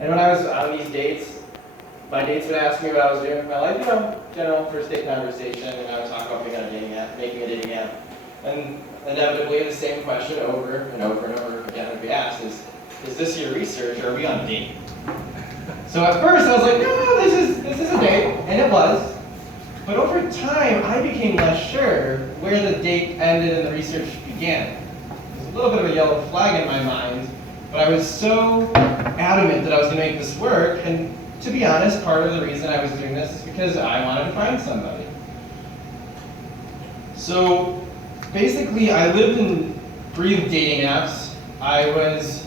And when I was on these dates, my dates would ask me what I was doing with my life, general first date conversation, and I would talk about being on a dating app, making a dating app. And inevitably the same question over and over and over again would be asked is this your research or are we on a date? So at first I was like, no, this is a date, and it was. But over time, I became less sure where the date ended and the research began. There's a little bit of a yellow flag in my mind, but I was so adamant that I was going to make this work, and to be honest, part of the reason I was doing this is because I wanted to find somebody. So basically, I lived and breathed dating apps. I was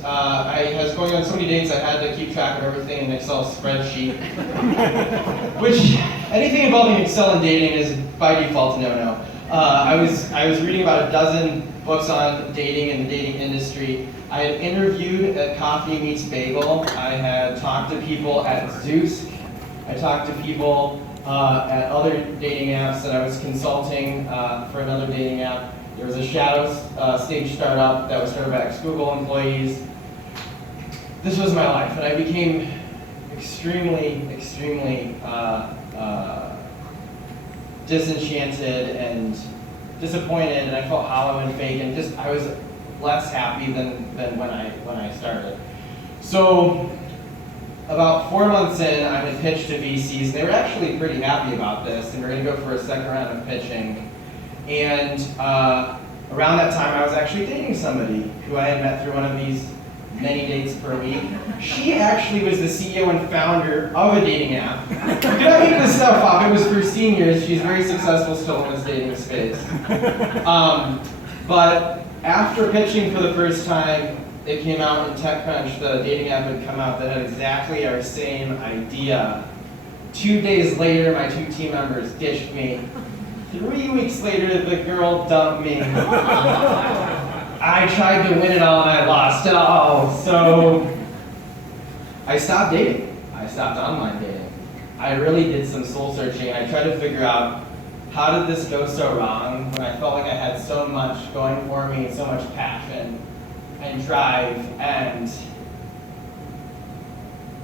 going on so many dates I had to keep track of everything in an Excel spreadsheet, which anything involving Excel and dating is by default a no-no. I was reading about a dozen books on dating and the dating industry. I had interviewed at Coffee Meets Bagel. I had talked to people at Zeus. I talked to people at other dating apps, and I was consulting for another dating app. There was a shadow stage startup that was started by ex-Google employees. This was my life, and I became extremely disenchanted and disappointed, and I felt hollow and fake, and I was less happy than when I started. So about 4 months in, I had pitched to VCs, and they were actually pretty happy about this, and we were going to go for a second round of pitching. And around that time, I was actually dating somebody who I had met through one of these many dates per week. She actually was the CEO and founder of a dating app. Did I make this stuff up? It was for seniors. She's very successful still in this dating space. But after pitching for the first time, it came out in TechCrunch that a dating app had come out that had exactly our same idea. 2 days later, my 2 team members ditched me. 3 weeks later, the girl dumped me. I tried to win it all and I lost it all. So I stopped dating. I stopped online dating. I really did some soul searching. I tried to figure out how did this go so wrong when I felt like I had so much going for me, so much passion and drive, and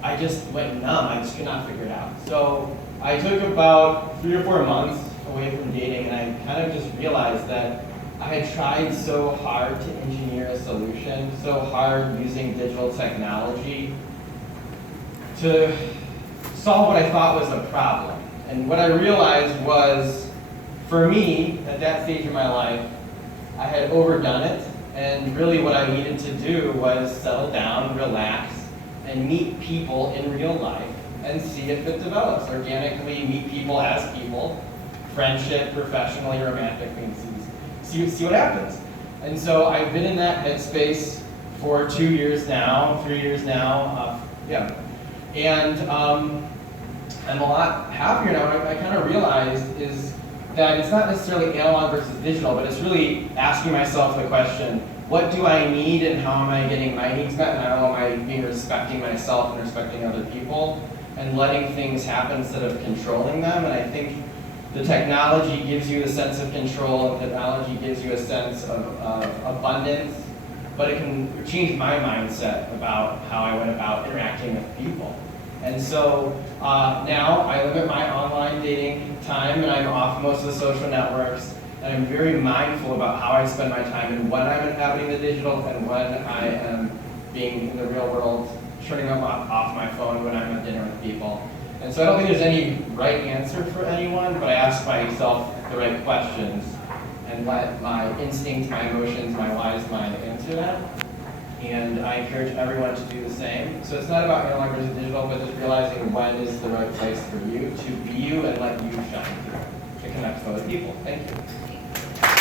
I just went numb. I just could not figure it out. So I took about 3 or 4 months away from dating, and I kind of just realized that I had tried so hard to engineer a solution, so hard using digital technology to solve what I thought was a problem. And what I realized was, for me, at that stage of my life, I had overdone it, and really what I needed to do was settle down, relax, and meet people in real life and see if it develops organically, meet people as people, friendship, professionally, romantically, and see what happens. And so I've been in that headspace for 2 years now, 3 years now, and I'm a lot happier now. What I kind of realized is that it's not necessarily analog versus digital, but it's really asking myself the question, what do I need and how am I getting my needs met, and how am I being respecting myself and respecting other people, and letting things happen instead of controlling them. And I think the technology gives you a sense of control, and technology gives you a sense of abundance, but it can change my mindset about how I went about interacting with people. And so now I limit my online dating time, and I'm off most of the social networks, and I'm very mindful about how I spend my time and when I'm inhabiting the digital and when I am being in the real world, turning them off my phone when I'm at dinner with people. And so I don't think there's any right answer for anyone, but I ask myself the right questions and let my instincts, my emotions, my wise mind answer that. And I encourage everyone to do the same. So it's not about analog versus digital, but just realizing when is the right place for you to be you and let you shine through to connect with other people. Thank you.